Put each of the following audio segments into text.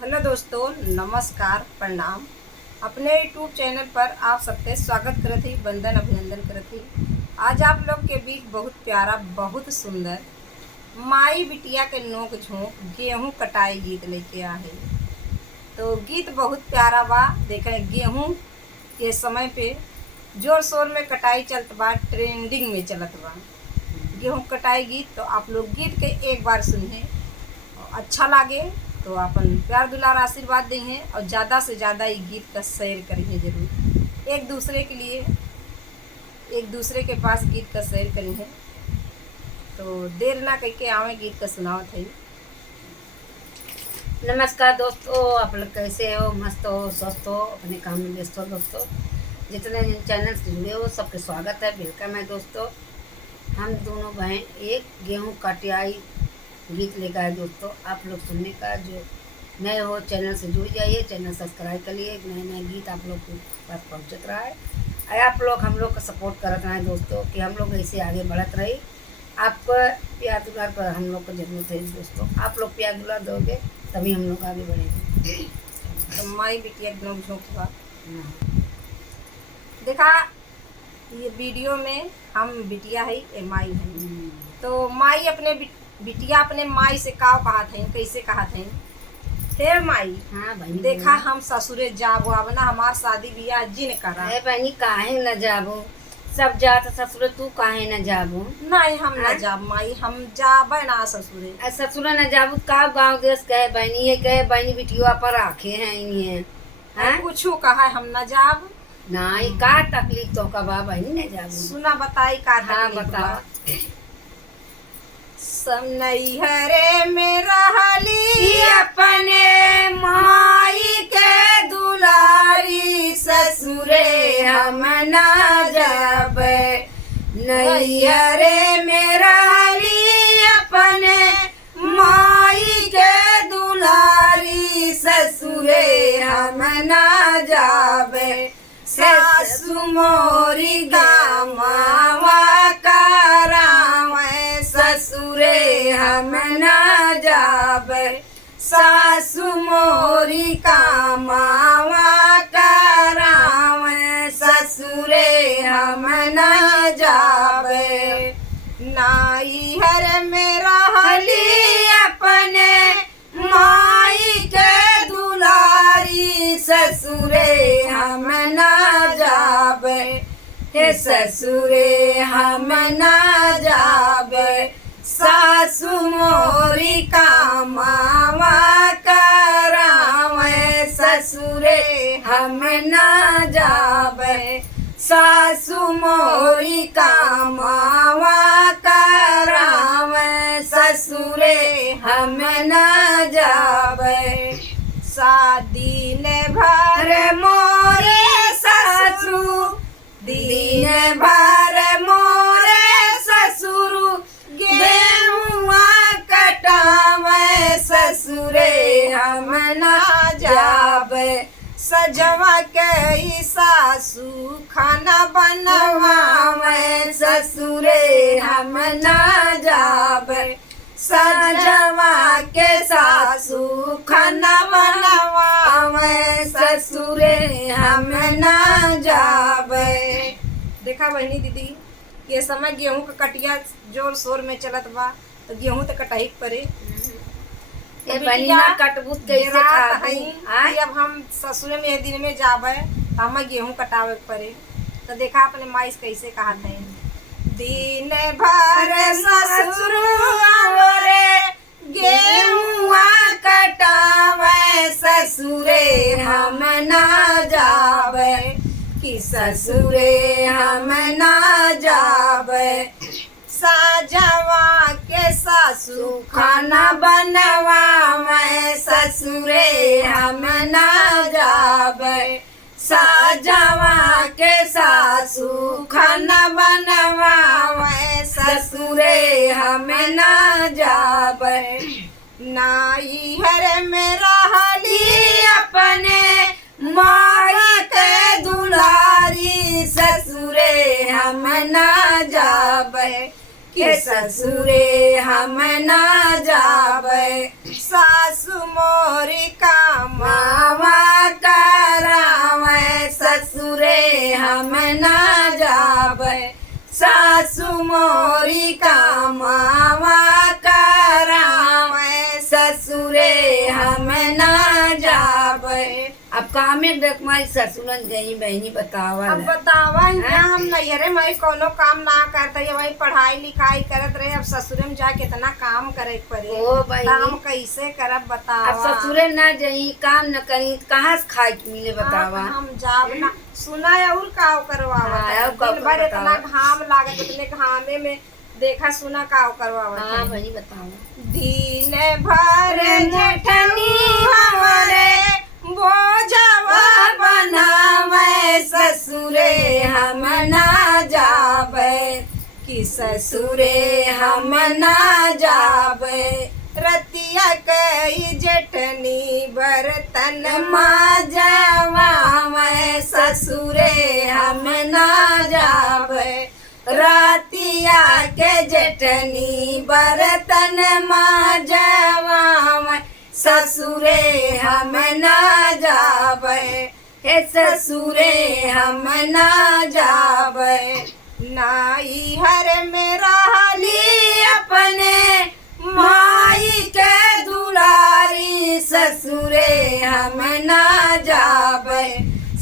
Hello दोस्तों, नमस्कार, प्रणाम। अपने यूट्यूब चैनल पर आप सबके स्वागत करत ही, वंदन अभिनंदन करत ही। आज आप लोग के बीच बहुत प्यारा, बहुत सुंदर माई बिटिया के नोक झोंक गेहूं कटाई गीत लेके आए। तो गीत बहुत प्यारा बा। देखें, गेहूं के समय पे जोर शोर में कटाई चलत बा, ट्रेंडिंग में चलत बा गेहूं कटाई गीत। तो आप लोग गीत के एक बार सुनिए, अच्छा लगे तो अपन प्यार दुलार आशीर्वाद देंगे और ज़्यादा से ज़्यादा ये गीत का शेयर करेंगे ज़रूर। एक दूसरे के लिए, एक दूसरे के पास गीत का शेयर करेंगे। तो देर ना करके आवे, गीत का सुनावत है। नमस्कार दोस्तों, आप लोग कैसे हो? मस्त हो, स्वस्थ हो, अपने काम में व्यस्त हो दोस्तों। जितने चैनल से जुड़े हो सबके स्वागत है, वेलकम है दोस्तों। हम दोनों बहन एक गेहूं कटाई गीत लेकर आए दोस्तों। आप लोग सुनने का जो नए हो चैनल से जुड़ जाइए, चैनल सब्सक्राइब कर लिए। नए नए गीत आप लोग के पास पहुँचत रहा है और आप लोग हम लोग का सपोर्ट करत रहे दोस्तों कि हम लोग ऐसे आगे बढ़त रही। आपको प्यार दुलार पर हम लोग को जरूरत है दोस्तों। आप लोग प्यार दुलार दोगे तभी हम लोग आगे बढ़ेंगे। तो माई बिटिया के नोक झोंक बा। देखा, ये वीडियो में हम बिटिया है, ये माई है। तो माई अपने बिटिया अपने माई से का कहा थे, कैसे कहा थे? हे माई, हाँ भाई, देखा हम ससुरे जाबो, अब ना हमार शादी ब्याह जिन करा। अरे बहनी काहे न जाबो, सब जात ससुर, तू काहे न जाबो? नहीं, हम ना जाब माई, हम जाबे ना ससुरे। ससुर न जाबू का गाँव देश कहे बहनी, ये कहे बहनी बिटिया पर आखे हैं इन्हें। हाँ? कुछ कहा हम ना जाब। नहीं, का तकलीफ तो का बा बहनी न जाबू? सुना बताई का हाँ तकलीफ बताओ। बा। सब नैहरे में रहली अपने माई के दुलारी, ससुरे हम न जाब। नैहरे में रहली अपने माई के दुलारी, ससुरे हम न जाब। सासु मोरी गामावा करावे, ससुरे हम न जाब। सासु मोरी कामावा करावे, ससुरे हम न जाब। नैहर में रहली अपने माई के दुलारी, ससुरे हम न जाब। हे ससुरे हम न जाब। सासु मोरी कामावा करावे, ससुरे हम न जाब। सासु मोरी कामावा करावे, ससुरे हम न जाब। शादी ने भर मोरे सासु, दिन भर मोरे ससुर, गेहुआ कटावे, ससुरे हम न जाब। सजवा के सासू खाना बनवावे, ससुरे हम न जाब। सजवा के सासू खाना बनवावे, ससुरे हम न जाब। देखा बहनी दीदी, ये समय गेहूं का कटिया जोर शोर में चलत बा, तो गेहूं तो कटाई परे। ए बनिया कटबूत कैसे रात खाबू? है कि अब हम ससुरे में दिन में जाबे तो हमें गेहूं कटावे के परे। तो देखा अपने माई से कैसे कहा थे, दिन भर ससुर रे गेहुआ कटावे, ससुरे हम न जाब। कि ससुरे हम न जाब। साजवा के सासू खाना बनवावे, ससुरे हम न जाब। साजवा के सासू खाना बनवावे, ससुरे हम न जाब। नैहर में रहली अपने माई के दुलारी, ससुरे हम न जाब। कि ससुरे हम ना जाबे सासु मोरी कामावा करावे ससुरे हम ना जाबे सासु मोरी कामावा करावे ससुरे हम ना जाबे। अब काम में तुम्हारी ससुरन गई बहनी बतावा अब बतावा क्या हम नैहरे में कोनो काम ना करते ये वही पढ़ाई लिखाई करत रहे। अब ससुरे में जा कितना काम करे पड़े। ओ बहनी काम कैसे करब बतावा। अब ससुरे ना जाई काम न करी कहाँ से खाए के मिले बतावा। हम जाब ना सुना और का करवावा हाँ, और का दिन भर इतना बतावा। घाम लागत इतने घामे में देखा सुना का करवावा। हाँ बहनी बतावा। दिन भर जेठनी हमरे बोझवा बनावे ससुरे हम ना जाबे कि ससुरे हम ना जाबे रतिया कई जेठनी बर्तन माजवा में ससुरे हम ना जाबे रातिया के जेठनी बर्तन माजवा में ससुरे हम ना जाबे हे ससुरे हम ना जाबे। नाई हर में रहली अपने माई के दुलारी ससुरे हम ना जाबे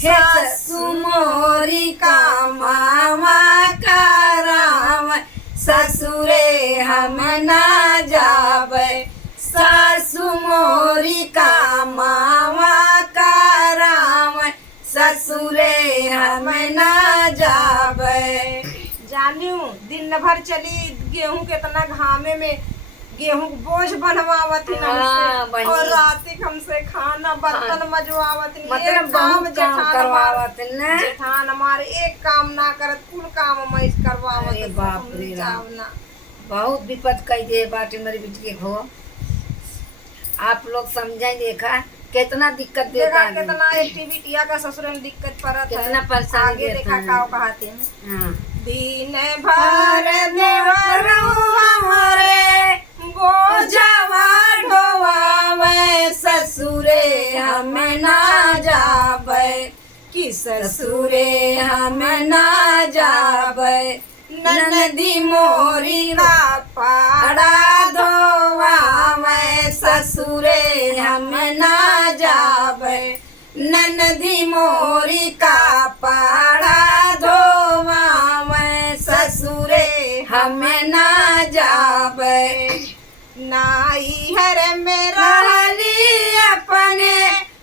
हे ससु मोरी कामावा करावे ससुरे हम ना जाबे सासु मोरी कामावा करावे ससुरे हम ना जाबे। जानियो दिन भर चली गेहूं कितना घामे में गेहूं बोझ बनवावत ही हाँ, हमसे और रात हमसे खाना बर्तन मजवावत ही। मतलब बहुत काम करवावत न जेठान हमारे एक काम ना करत कुल काम मैं करवावत। अरे बाप रे हम राम। जावना। बहुत विपद कई दे बाटे मेरी बेटी के हो। आप लोग समझाई देखा कितना दिक्कत देता देखा है। कितना एक्टिविटिया का ससुर में दिक्कत पड़त है। कितना परेशानी आगे देता देखा है। का कहते हैं हाँ दिन भर देवरुआ मोरे बोझवा ढोवावे ससुरे हम ना जाबे कि ससुरे हम ना जाबे ननदी मोरी पाड़ा धोवावे ससुरे हम ना जाबे ननदी मोरी का पाड़ा धोवावे ससुरे हम ना जाबे। नाई हर में रहली अपने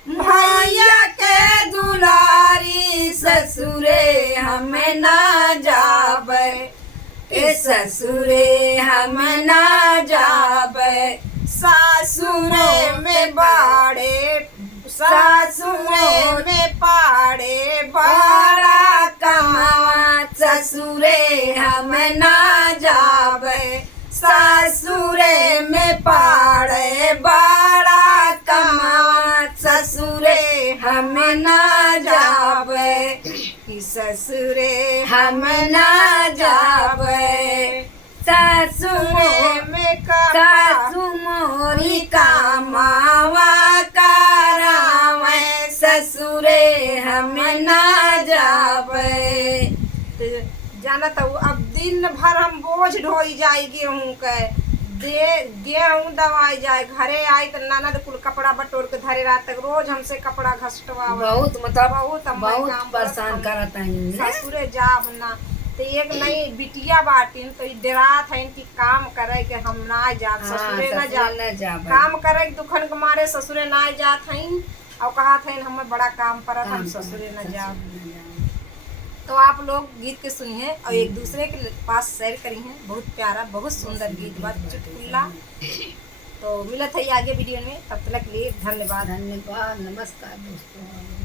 भैया के दुलारी ससुरे हम ना जाबे ए ससुरे हम ना जाबे सासुरे में बाड़े सासुरे में पाड़े बड़ा कमावा ससुरे हम ना जाबे ससुरे में पाड़े बड़ा कमावा ससुरे हम ना जाबे कि ससुरे हम ना जाबे ससुरे में सासु मोरी कामावा करावे ससुरे हम ना जाबे। जाना तो अब दिन भर हम बोझ ढोई जाए गेहूं के दे गेहूं दवाई जाए घरे आई तो ननद कुल कपड़ा बटोर के धरे रात तक रोज हमसे कपड़ा घसटवा बहुत मतलब बहुत बहुत परेशान करता है। ससुरे जाब ना तो एक नई बिटिया बाटिन तो डरात है कि काम करे के हम ना जाब ससुरे ना जाब काम करे के दुखन के मारे ससुरे ना जात हईन और कहा था हमें बड़ा काम परत हम ससुरे न जाब। तो आप लोग गीत के सुनिए और एक दूसरे के पास शेयर करिए। बहुत प्यारा बहुत सुंदर गीत बा चुटकुला। तो मिलत है आगे वीडियो में, तब तक के लिए धन्यवाद। धन्यवाद नमस्कार दोस्तों।